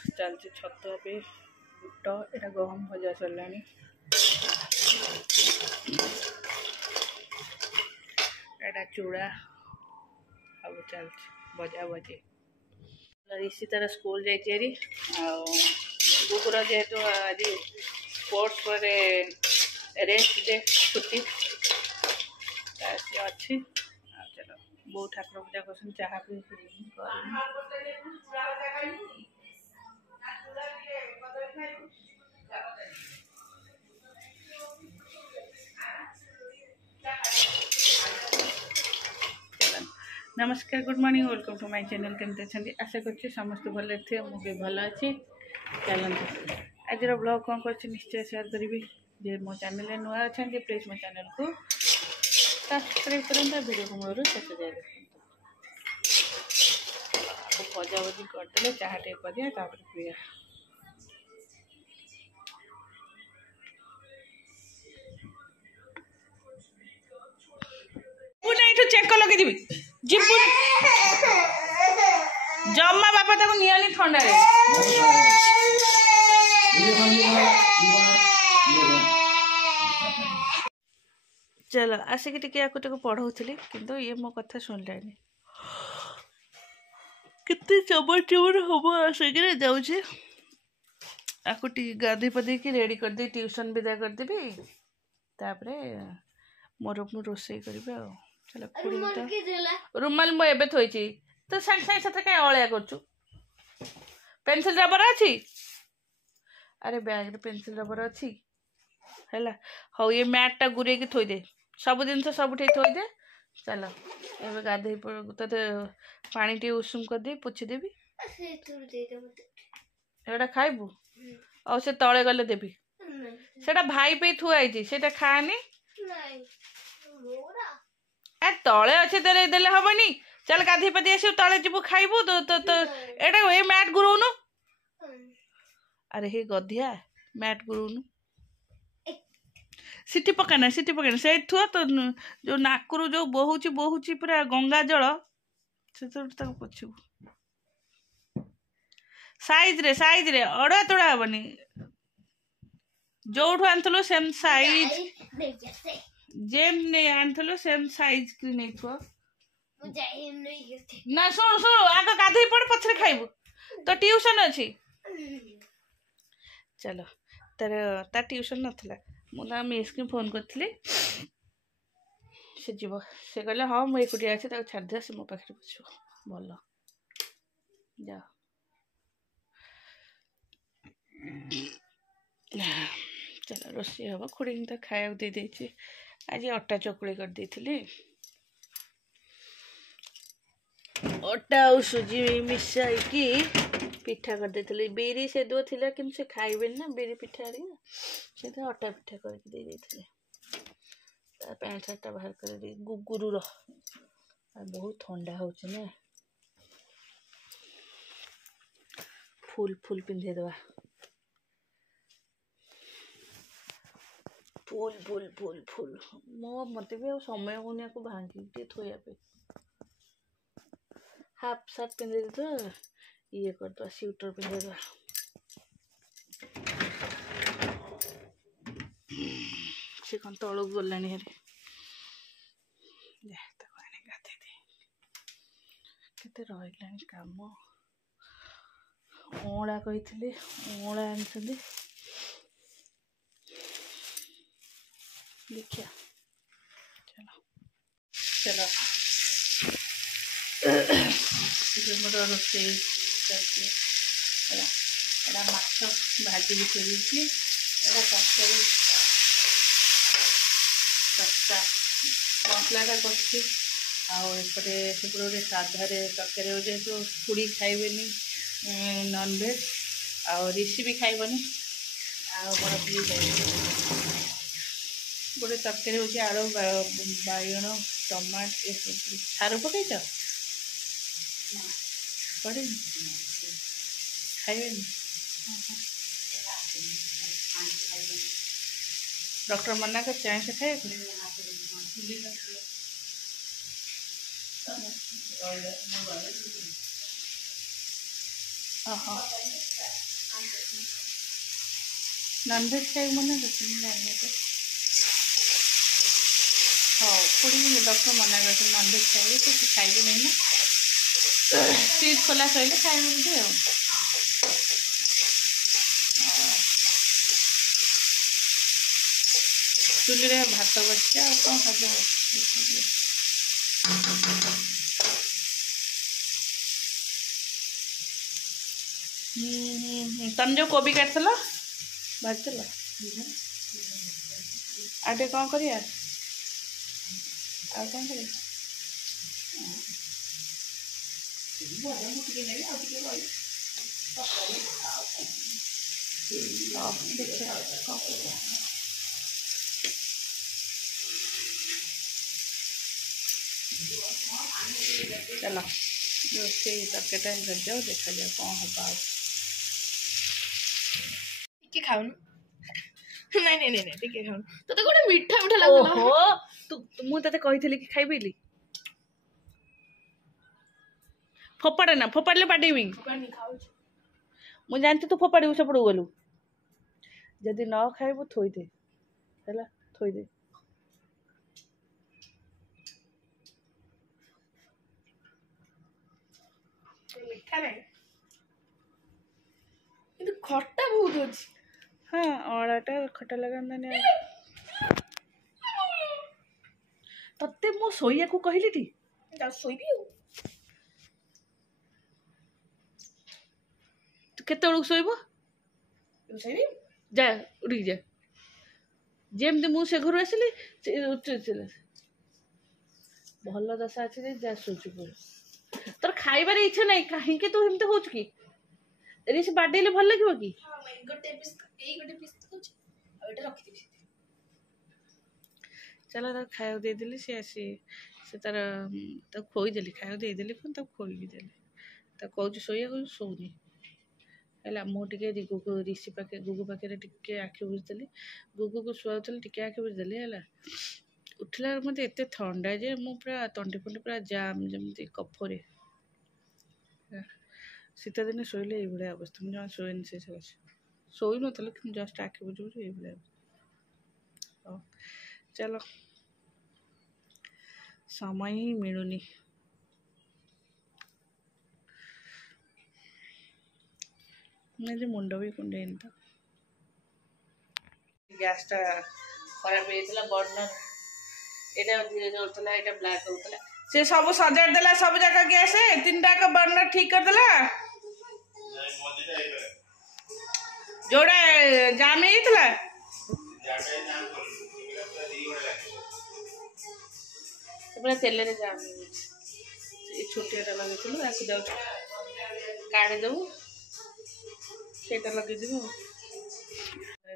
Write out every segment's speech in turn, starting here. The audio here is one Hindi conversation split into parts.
चलती छतुआ पे बुट एटा गहम भजा सरलानी एटा चूड़ा सब चलती भजा भजी ऋषि तार स्कूल जाइए गुगुर जेहेतु आज स्पोर्ट्स पर रेस्ट डे छुट्टी अच्छी चलो बो ठाकुर पूजा कर चाह पी नमस्कार good morning welcome to my channel केमती अच्छा आशा कर समस्त भले थे मुझे भल अच्छी चलते आज ब्लॉग कौन कर निश्चय शेयर करी जे मो चैनल नुआ अच्छा प्लीज मो चैनल को सब्सक्राइब करते वीडियो को मूल शेष जाए देखते भजा भजी करदे चाह टे पिया पिया चेक लगे जीपू जम्मा बापा तक नियानी ठंडा रे चलो आसिक टिके पढ़ाऊली किंतु ये मो कथा शुणलानी कितने चबर चबर हम आसिक जाऊे आपको गाधे पधे कि रेडी करदे ट्यूशन विदा करदेवी तापरे मोर मु रोसे करी चलो रुमाल मु एबे थोइची तो सांग सांग साथ कहीं अलिया करछु पेंसिल रबर अच्छी अरे बैग रे पेंसिल रबर अच्छी हैला हो ये मैट टा गुरे की थोई दे सब दिन तो सब थोई दे चलो एबे गाधे तते पानी टी उषुम कर दे पोछि देबी एटा खाइबू और से तळे गले देबी सेटा भाई पे थुआई छी सेटा खानी ए तले अच्छे देले देले हबनी चल गाधी पदी आसु तले जीवु खाइबू तो तो तो एटा ए मैट गुरुनु अरे हे गधिया मैट गुरुनु सिटी पकाना से थुआ तो जो नाकरू जो बहुची पूरा गंगा जल से तो पोछबू साइज रे अड़ा तोड़ा हबनी जोठू आनथलो सेम साइज जेम नहीं आनथलो सेम साइज की नहीं थुआ ना सुन आग गाधई पड़ पछरे खाइबू तो ट्यूशन अच्छी चलो तार ट्यूशन नथला मुझे मिस की फोन करी से जीव से कहले हाँ मुझे एकुटिया अच्छे छाड़ दिया से मो पाखे बसो भल जा चलो रोषे हम खुड़ी तो खाया दे देछि आज अटा चकुड़ी कर देथिली अटा और सुजी मिसाई पिठा कर देथिली बेरी से दो थिला किन से खाइबे ना बेरी पिठा रे से तो अटा पिठा करके दे देथिले ता पैंट शर्ट बाहर कर दे गुगुरु रो बहुत ठंडा होछ ना फूल फूल पिंधे दवा फूल फूल फूल फूल मो मत भी समय होने को भांगी थोया पे हाफ शर्ट पिंधे तो ये कर दो स्वेटर पिंधे दो से कौन तलू गलानी हेरे गाधे दे केते रही काम ओला कही ओला आनी देखिया चलो चलो मोर रोसे माछ भाजी भी थी तरकारी कच्चा मसलाटा करपटे सेपटे साधारे तरकारी जेहेतु खुड़ी खाइबेनी नॉनवेज आ ऋषि भी खाइबनी गोटे तरकारी हूँ आलू बाइगण टमाट ये सब सारू पकईच पड़े खाइबेनी डॉक्टर मना कर चाहे से खाए ଓହୋ ନନଭେଜ୍ ଖାଇବାକୁ ମନା କରୁଛନ୍ତି ଜାଣିଲେ ତ ହଉ ପୁଣି ଡକ୍ଟର ମନା କରୁଛନ୍ତି ନନଭେଜ୍ ଖାଇବେ ତ ଖାଇବେ ନାହିଁ ନା ଫ୍ରିଜ୍ ଖୋଲା ସରିଲେ ଖାଇବେ ବୋଧେ ଆଉ ଚୁଲିରେ ଭାତ ବସିଛି ଆଉ କ'ଣ ହବ ତମେ ଯେଉଁ କୋବି କାଟିଥିଲ ଭାଜିଥିଲ ଆଉ ଟିକେ କ'ଣ କରିବା ଆଉ କ'ଣ କରିବା ଦେଖିବା କ'ଣ କରିବା चलो रोसे तरकारीटा करजाओ देखा जाओ कौन होगा ଟିକେ ଖାଉନୁ ନାଇଁ ନାଇଁ ନାଇଁ ଟିକେ ଖାଉନୁ ତତେ ଗୋଟେ ମିଠା ମିଠା ଲାଗୁଥିଲା ओहो तू मु तते कहिथिली कि खाइबेली फोपाड़े ना फोपाड़ले पाटेबी मु जानती तू फोपाड़ू सेपड़ू गलु जदि न खाइबू थोई दे हैला थोई दे ମିଠା ନାହିଁ କିନ୍ତୁ ଖଟା ବହୁତ ଅଛି हाँ अड़ाटा खटा लगानी तते मु सोइया को कहली टी ଶୋଇବି ଆଉ तू केते बेलू सोइबो ଶୋଇବି जा उड़ी जा जेमती मु से घर आसिली से उठिला भल दशा अच्छे जा सोचु तोर खाइबार इच्छा नहीं कहीं तू एमती हो कि से बाडेले भल लगे कि ଗୋଟେ ପିସ୍ ଖାଉଛି ଆଉ ଏଟା ରଖିଦେବି चल खाया देदेली सी आसी से तार खोईदेली खाया देदेली पुणी खोई देली कौच शोया शोनी है मुझे गुगु ऋषि पाखे गुगु पाखे टिके आखि बुझीदेली गुगु को शुआली टिके आखि बुझीदेली है उठला मत एत थंडा जे मु पूरा तंडी फंडी पूरा जाम जमी कफरे शीत दिन शोले ये अवस्था मुझे जमा शोनी से शोई नी कि जस्ट आखि बुझ ये चलो समय ही मिलूनी मुझे मुंड भी कुंडे तो गैसटा खराब होता बर्नर यहाँ धीरे जोड़ता यहाँ ब्लैक होता से सब सजाड़ देला सब जगह गैस 3टा बर्नर ठीक कर देला जोड़ा जाम होता पूरा तेल जाम छोटियाटा लगे जाऊ काढ़ीदेबू से लगे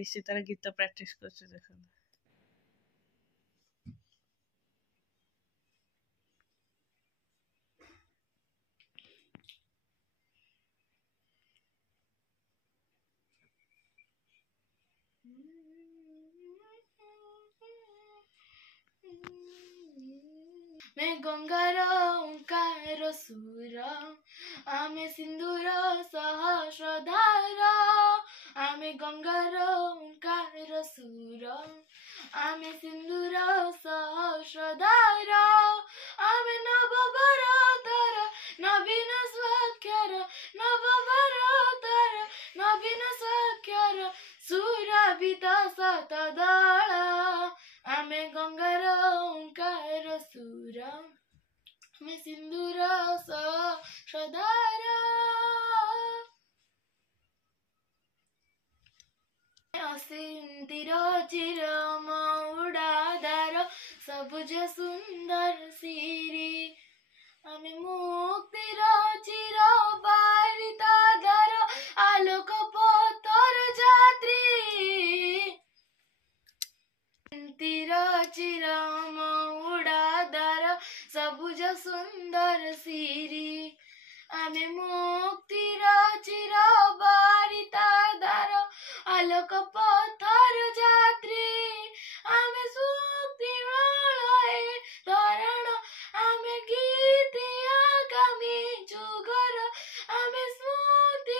ऋषि तार गीत प्रैक्टिस कर देख मैं गंगार ओंकार सुर आमे सिंधुर सहस्रधार आमे गंगार ओंकार सुर आमे सिंधुर सहस्रधार आमे नवभरतर नवीन स्वाक्षर नवभरतर नवीन स्वाक्षर सुरभित शतदल आमे गंगार ओंकार सुर आमे सिंधुर सहस्रधार असिंतिर चिर मौडाधार सबुज सुंदर सिरी आमे मुक्तिर चिर बारिताधार आलोक पथर जात्री तिर चिर मौडाधार सबुज सुंदर सिरी आमे मुक्तिर चिर बारिताधार आलोक पथर जात्री आमे सुक्ति मलय धरण आमे गीति आगामी जुगर आमे स्मृति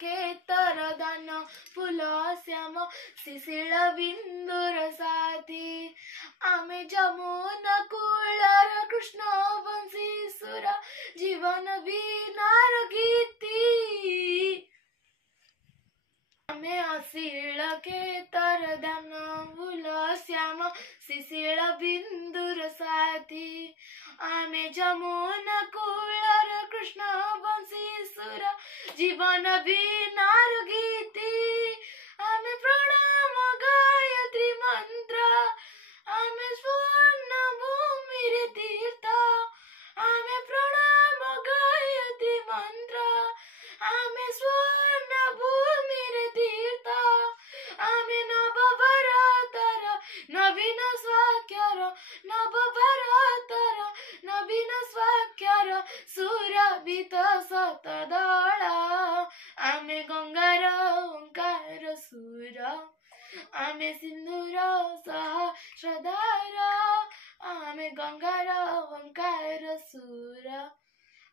के तर दान फूल श्याम शिशिल बिंदुर साथी आमे जमुना कूलर कृष्ण वंशी सुर जीवन वीणार गीती आमे अशील के तर दान फूल श्याम शिशिल बिंदुर साथी आमे जमुना कूलर कृष्ण वंशी सुर जीवन वीणार गीती आमे प्रणाम गायत्री मंत्र आमे स्वर्ण भूमि रे तीर्थ आमे प्रणाम गायत्री मंत्र आमे स्वर्ण भूमि रे तीर्थ आमे नव भरतर नवीन स्वाक्यर नव भरतर नवीन स्वाक्यर सुरभित शतदला आमे गंगार ओंकार सुर आमे सिंधुर सहस्रधार आमे गंगार ओंकार सुर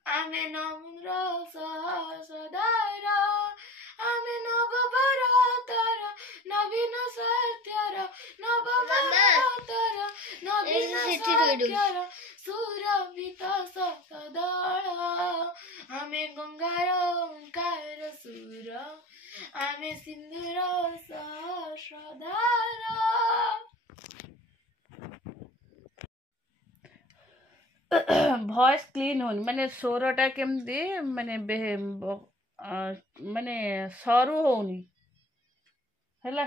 आमे नम्र सहस्रधार आमे नव भरतर नवीन सत्यर नव भरतर नवीन सत्यर सुरभित शतदला आमे गंगार ओंकार सुर आमे सिंधुर सहस्रधार ভয়েস ক্লিন হଉନି ମାନେ ସ୍ୱରଟା କେମିତି ମାନେ ମାନେ ସରୁ ହଉନି ହେଲା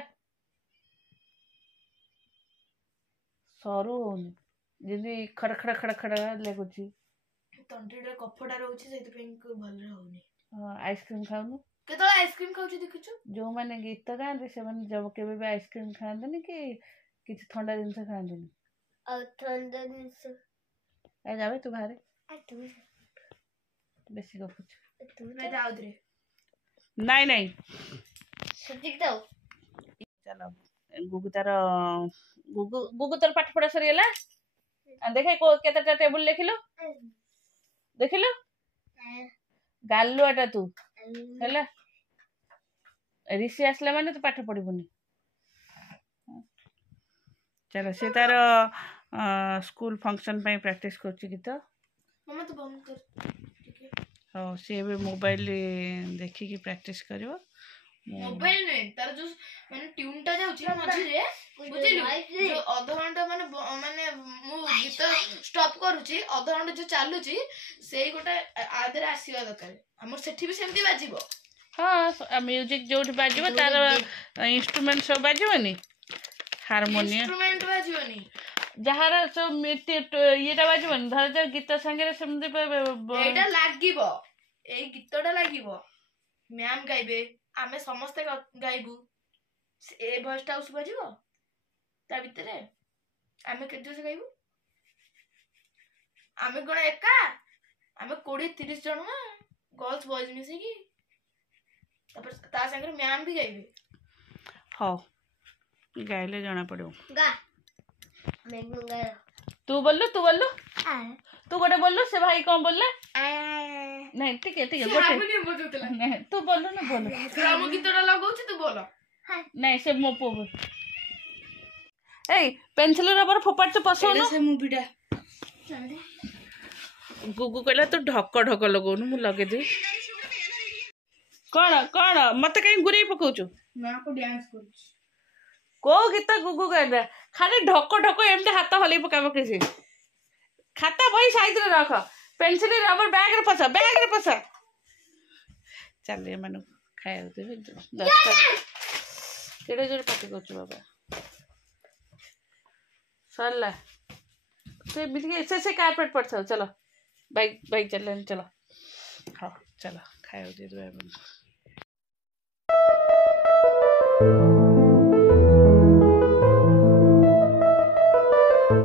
ସରୁ ହଉନି ଯେମିତି ଖଡ଼ ଖଡ଼ ଖଡ଼ ଖଡ଼ ଲାଗୁଛି ତଣ୍ଟିରେ କଫଟା ରହୁଛି ସେଇଥିପାଇଁ ଭଲରେ ହଉନି ଆଇସ୍କ୍ରିମ୍ ଖାଉନୁ କେତେବେଳେ ଆଇସ୍କ୍ରିମ୍ ଖାଉଛି ଦେଖିଛୁ ଯେଉଁମାନେ ଗୀତ ଗାଆନ୍ତି ସେମାନେ କେବେ ବି ଆଇସ୍କ୍ରିମ୍ ଖାଆନ୍ତିନି କି କିଛି ଥଣ୍ଡା ଜିନିଷ ଖାଆନ୍ତିନି ଆଉ ଥଣ୍ଡା ଜିନିଷ ଯାବେ ତୁ ବାହାରେ ବେଶୀ ଗପୁଛୁ ଆଉଥରେ ନାଇଁ ନାଇଁ ସେତିକି ଚାଲ ଗୁଗୁ ତାର ପାଠ ପଢା ସରିଗଲା ଦେଖେ କେତେଟା ଟେବୁଲ ଲେଖିଲୁ ଦେଖିଲୁ ଗାଲୁଆଟା ତୁ ହେଲା ରିସି ଆସିଲା ମାନେ ତୁ ପାଠ ପଢିବୁନି ଚାଲ ସେ ତାର ସ୍କୁଲ ଫଙ୍କସନ୍ ପାଇଁ ପ୍ରାକ୍ଟିସ୍ କରୁଛି ଗୀତ ହଉ ସିଏ ଏବେ ମୋବାଇଲ ଦେଖିକି ପ୍ରାକ୍ଟିସ୍ କରିବ ମୋବାଇଲ ନୁହେଁ ତାର ଯୋଉ ମାନେ ଟ୍ୟୁନଟା ଯାଉଛି ମଝିରେ ବୁଝିଲୁ ଯୋଉ ଅଧଘଣ୍ଟା ମାନେ ମୁଁ ଗୀତ ଷ୍ଟପ୍ କରୁଛି ଅଧଘଣ୍ଟା ଯୋଉ ଚାଲୁଛି ସେଇ ଗୋଟେ ଆଦେରେ ଆସିବା ଦରକାର ଆମର ସେଠି ବି ସେମିତି ବାଜିବ ହଁ ମ୍ୟୁଜିକ୍ ଯୋଉଠି ବାଜିବ ତାର ଇନଷ୍ଟ୍ରୁମେଣ୍ଟ ସବୁ ବାଜିବନି ହାରମୋନିୟମ ଇନଷ୍ଟ୍ରୁମେଣ୍ଟ ବାଜିବନି ଯାହାର ସବୁ ଇଏଟା ବାଜିବନି ଧର ଯାଉ ଗୀତ ସାଙ୍ଗରେ ସେମିତି ଏଇଟା ଲାଗିବ ଏଇ ଗୀତଟା ଲାଗିବ ମ୍ୟାମ୍ ଗାଇବେ ଆମେ ସମସ୍ତେ ଗାଇବୁ ଏ ଭଏସଟା ଆଉ ଶୁଭାଯିବ ତା ଭିତରେ ଆମେ କେତେ ଜୋରସେ ଗାଇବୁ ଆମେ କଣ ଏକା ଆମେ 20-30 ଜଣ ଗର୍ଲସ ବଏଜ ମିଶିକି ତାପରେ ତା ସାଙ୍ଗରେ ମ୍ୟାମ୍ ବି ଗାଇବେ ହଉ ଗାଇଲେ ଜଣା ପଡିବ तू बोलू तू गोटे बोलू से भाई कौन बोलला नहीं ठीक है नहीं तू बोलू ना बोल हम गीतटा लगाउछि तू बोल नहीं से मो पो ए पेंसिल रबर फोपाड़ तो पसोनो से मूवीटा गुगु कहला तू ढक ढक लगौनु मु लगे दे कौन कौन मत कहीं गुरी पकाउछु ना को डांस करूछि को गीत गुगु कहला खाली ढक ढक एमते हाथ हलै पका पके खाता बही साइड रे रख पेंसिल रबर बैग रे पसा चल ये मानु खाया देबे 10 केड़े जोर पाटी करछु बाबा सरला से बिजली से कारपेट पड़ता चलो बाइक चलो हाँ चलो खाया दे दो